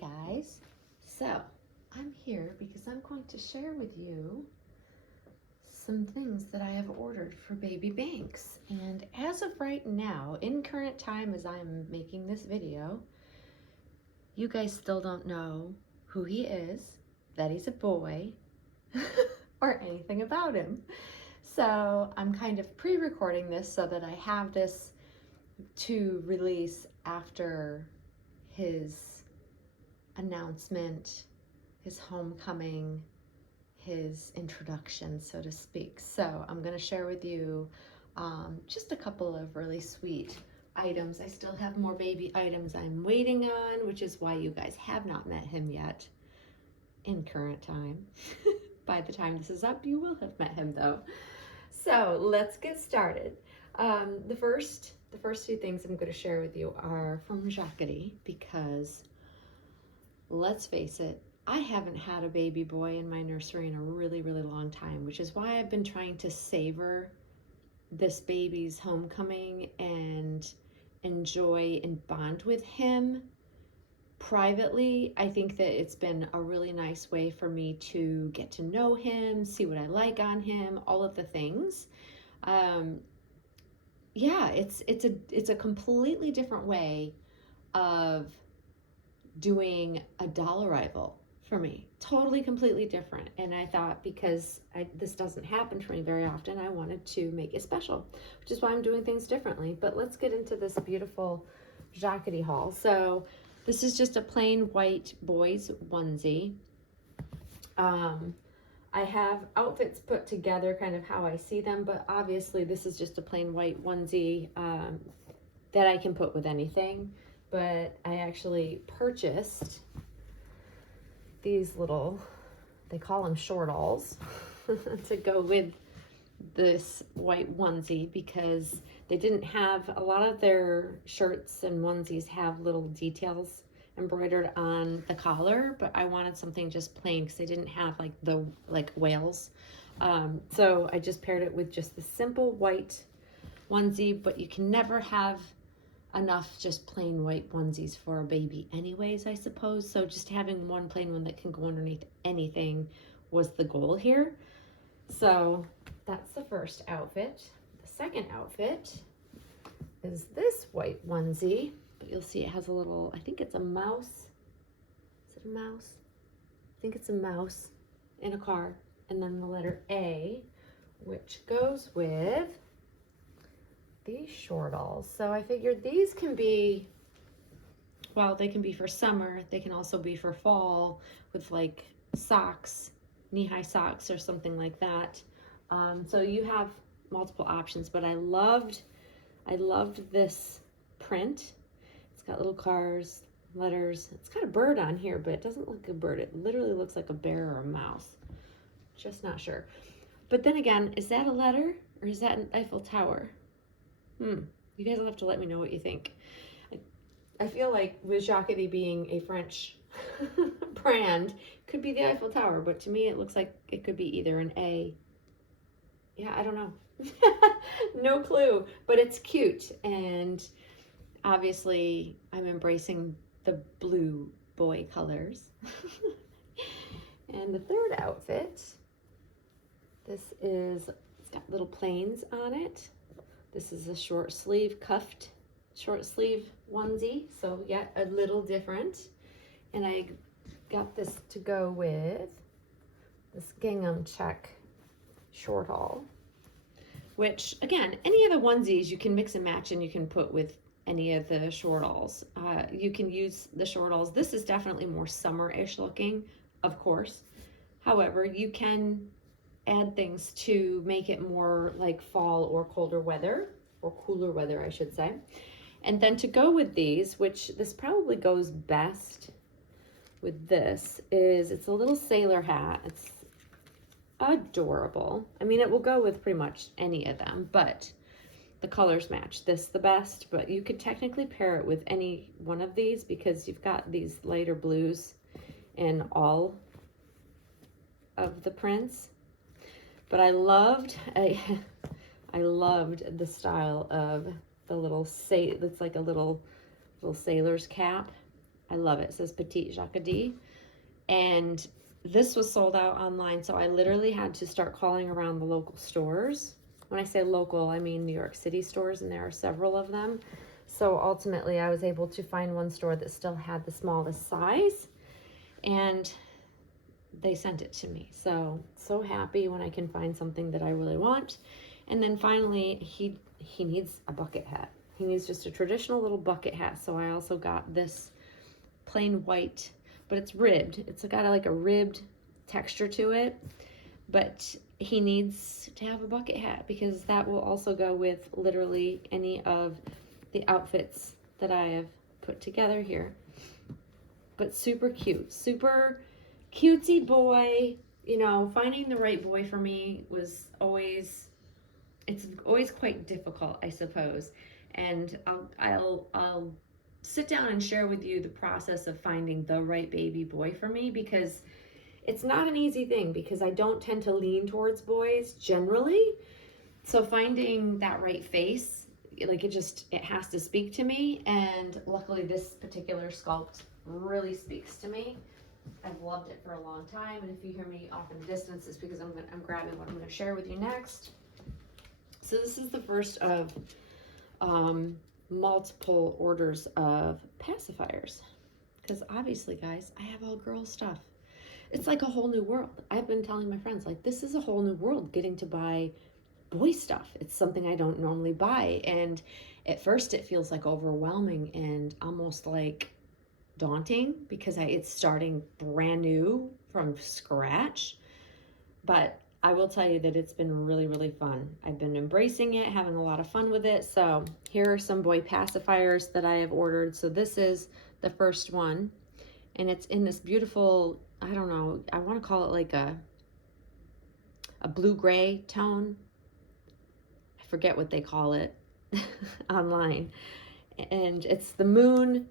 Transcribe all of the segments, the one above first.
guys, so I'm here because I'm going to share with you some things that I have ordered for baby Banks. And as of right now, in current time as I'm making this video, you guys still don't know who he is, that he's a boy, or anything about him. So I'm kind of pre-recording this so that I have this to release after his announcement, his homecoming, his introduction, so to speak. So I'm going to share with you just a couple of really sweet items. I still have more baby items I'm waiting on, which is why you guys have not met him yet in current time. By the time this is up, you will have met him though. So let's get started. The first two things I'm going to share with you are from Jaquet, because let's face it, I haven't had a baby boy in my nursery in a really, really long time, which is why I've been trying to savor this baby's homecoming and enjoy and bond with him privately. I think that it's been a really nice way for me to get to know him, see what I like on him, all of the things. Yeah, it's a completely different way of doing a doll arrival for me. Totally, completely different. And I thought, because this doesn't happen for me very often, I wanted to make it special, which is why I'm doing things differently. But let's get into this beautiful Jaquet haul. So this is just a plain white boys onesie. I have outfits put together kind of how I see them, but obviously this is just a plain white onesie that I can put with anything. But I actually purchased these little, they call them Swaddles, to go with this white onesie, because they didn't have, a lot of their shirts and onesies have little details embroidered on the collar, but I wanted something just plain because they didn't have like whales. So I just paired it with just the simple white onesie, but you can never have enough just plain white onesies for a baby anyways, I suppose. So just having one plain one that can go underneath anything was the goal here. So that's the first outfit. The second outfit is this white onesie, but you'll see it has a little, I think it's a mouse. Is it a mouse? I think it's a mouse in a car, and then the letter A, which goes with these Swaddles. So I figured these can be, well, they can be for summer. They can also be for fall with like socks, knee-high socks or something like that. So you have multiple options, but I loved this print. It's got little cars, letters. It's got a bird on here, but it doesn't look like a bird. It literally looks like a bear or a mouse. Just not sure. But then again, is that a letter or is that an Eiffel Tower? You guys will have to let me know what you think. I feel like with Jaquet being a French brand, could be the Eiffel Tower, but to me it looks like it could be either an A. Yeah, I don't know. No clue, but it's cute, and obviously I'm embracing the blue boy colors. And the third outfit, it's got little plains on it. This is a short sleeve, cuffed short sleeve onesie, so yet a little different. And I got this to go with this gingham check short haul, which again, any of the onesies you can mix and match, and you can put with any of the Swaddles. You can use the Swaddles. This is definitely more summer-ish looking, of course. However, you can add things to make it more like fall or colder weather, or cooler weather, I should say. And then to go with these, which this probably goes best with this, is it's a little sailor hat. It's adorable. I mean, it will go with pretty much any of them, but the colors match this the best. But you could technically pair it with any one of these, because you've got these lighter blues in all of the prints. But I loved the style of the little it's like a little sailor's cap. I love it. It says Petite Jaquet. And this was sold out online, so I literally had to start calling around the local stores. When I say local, I mean New York City stores, and there are several of them. So ultimately, I was able to find one store that still had the smallest size, and they sent it to me. So happy when I can find something that I really want. And then finally, he needs a bucket hat. He needs just a traditional little bucket hat. So I also got this plain white, but it's ribbed. It's got like a ribbed texture to it, but he needs to have a bucket hat because that will also go with literally any of the outfits that I have put together here. But super cute, super cutesy boy. You know, finding the right boy for me was always, it's always quite difficult, I suppose. And I'll sit down and share with you the process of finding the right baby boy for me, because it's not an easy thing, because I don't tend to lean towards boys generally. So finding that right face, like it has to speak to me. And luckily this particular sculpt really speaks to me. I've loved it for a long time. And if you hear me off in the distance, it's because I'm grabbing what I'm going to share with you next. So this is the first of multiple orders of pacifiers, because obviously, guys, I have all girl stuff. It's like a whole new world. I've been telling my friends, like, this is a whole new world, getting to buy boy stuff. It's something I don't normally buy, and at first it feels like overwhelming and almost like daunting, because it's starting brand new from scratch. But I will tell you that it's been really, really fun. I've been embracing it, having a lot of fun with it. So here are some boy pacifiers that I have ordered. So this is the first one, and it's in this beautiful, I don't know, I want to call it like a blue-gray tone. I forget what they call it online. And it's the moon.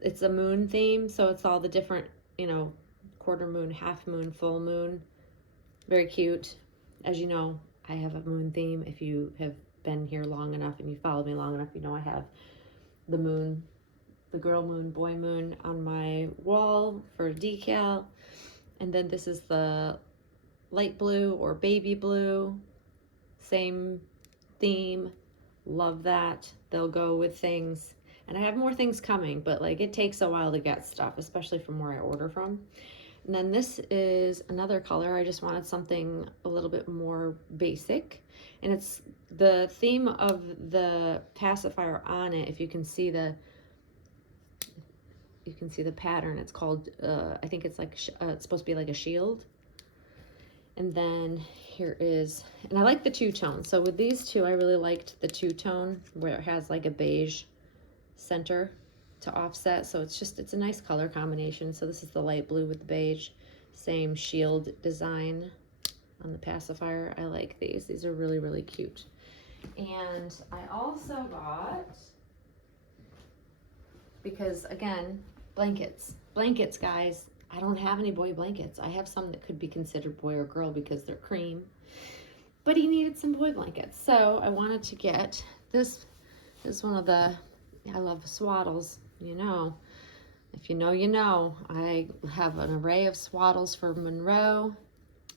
It's a moon theme. So it's all the different, you know, quarter moon, half moon, full moon. Very cute. As you know, I have a moon theme. If you have been here long enough and you followed me long enough, you know I have the moon, the girl moon, boy moon on my wall for decal. And then this is the light blue or baby blue. Same theme. Love that. They'll go with things. And I have more things coming, but like it takes a while to get stuff, especially from where I order from. And then this is another color. I just wanted something a little bit more basic. And it's the theme of the pacifier on it. If you can see the pattern. It's called, I think it's like, it's supposed to be like a shield. And then here is, and I like the two-tone. So with these two, I really liked the two-tone where it has like a beige center to offset. So it's a nice color combination. So this is the light blue with the beige, same shield design on the pacifier. I like these. These are really, really cute. And I also got, because again, blankets, guys. I don't have any boy blankets. I have some that could be considered boy or girl because they're cream, but he needed some boy blankets. So I wanted to get this is one of the, I love swaddles. You know, if you know, you know. I have an array of swaddles for Monroe,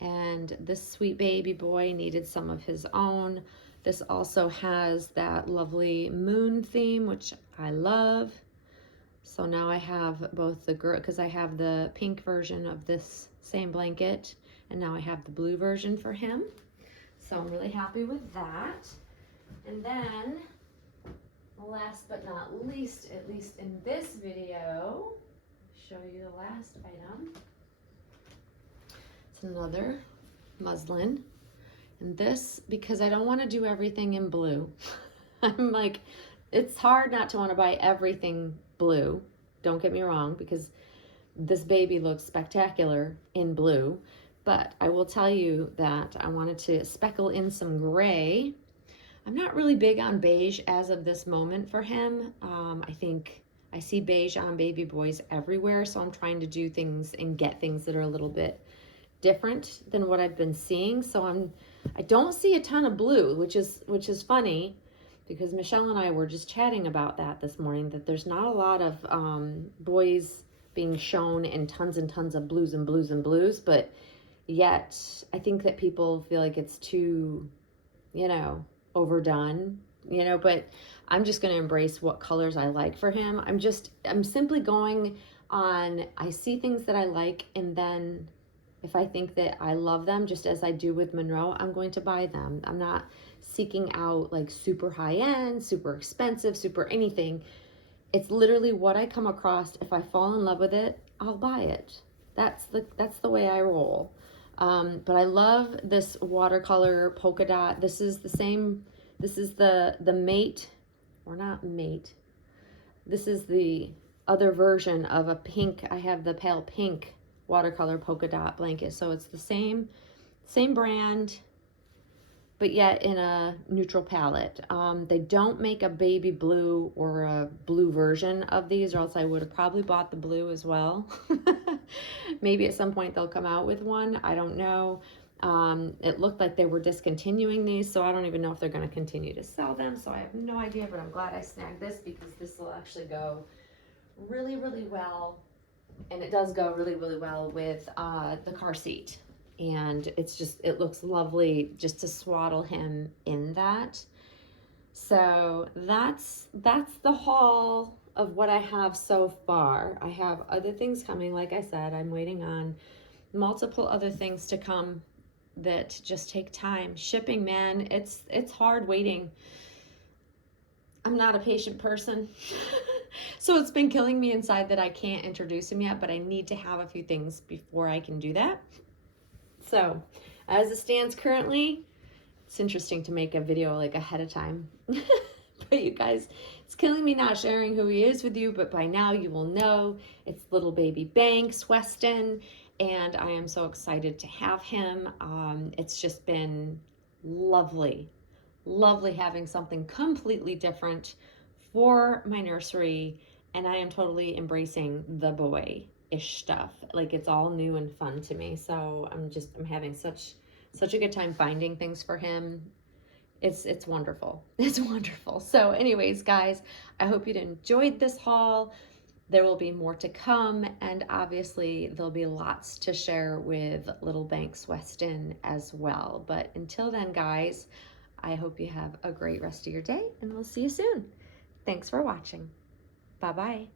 and this sweet baby boy needed some of his own. This also has that lovely moon theme, which I love. So now I have both the girl, because I have the pink version of this same blanket, and now I have the blue version for him. So I'm really happy with that. And then, last but not least, at least in this video, show you the last item. It's another muslin. And this, because I don't want to do everything in blue. I'm like, it's hard not to want to buy everything blue. Don't get me wrong, because this baby looks spectacular in blue. But I will tell you that I wanted to speckle in some gray. I'm not really big on beige as of this moment for him. I think I see beige on baby boys everywhere, so I'm trying to do things and get things that are a little bit different than what I've been seeing. So I don't see a ton of blue, which is funny, because Michelle and I were just chatting about that this morning, that there's not a lot of boys being shown in tons and tons of blues and blues and blues, but yet I think that people feel like it's too, you know, overdone, you know, but I'm just going to embrace what colors I like for him. I'm simply going on, I see things that I like, and then if I think that I love them, just as I do with Monroe, I'm going to buy them. I'm not seeking out like super high end, super expensive, super anything. It's literally what I come across. If I fall in love with it, I'll buy it. That's the way I roll. But I love this watercolor polka dot. This is the same. This is the mate, or not mate. This is the other version of a pink. I have the pale pink watercolor polka dot blanket. So it's the same brand, but yet in a neutral palette. They don't make a baby blue or a blue version of these, or else I would have probably bought the blue as well. Maybe at some point they'll come out with one. I don't know. It looked like they were discontinuing these, so I don't even know if they're going to continue to sell them. So I have no idea, but I'm glad I snagged this because this will actually go really, really well. And it does go really, really well with the car seat. And it's just, it looks lovely just to swaddle him in that. So that's the haul of what I have so far. I have other things coming. Like I said, I'm waiting on multiple other things to come that just take time. Shipping, man, it's hard waiting. I'm not a patient person. So it's been killing me inside that I can't introduce him yet, but I need to have a few things before I can do that. So as it stands currently, it's interesting to make a video like ahead of time. But you guys, it's killing me not sharing who he is with you, but by now you will know it's little baby Banks Weston, and I am so excited to have him. It's just been lovely having something completely different for my nursery, and I am totally embracing the boy-ish stuff. Like, it's all new and fun to me. So I'm having such a good time finding things for him. It's wonderful. It's wonderful. So anyways, guys, I hope you enjoyed this haul. There will be more to come, and obviously there'll be lots to share with little Banks Weston as well. But until then, guys, I hope you have a great rest of your day, and we'll see you soon. Thanks for watching. Bye-bye.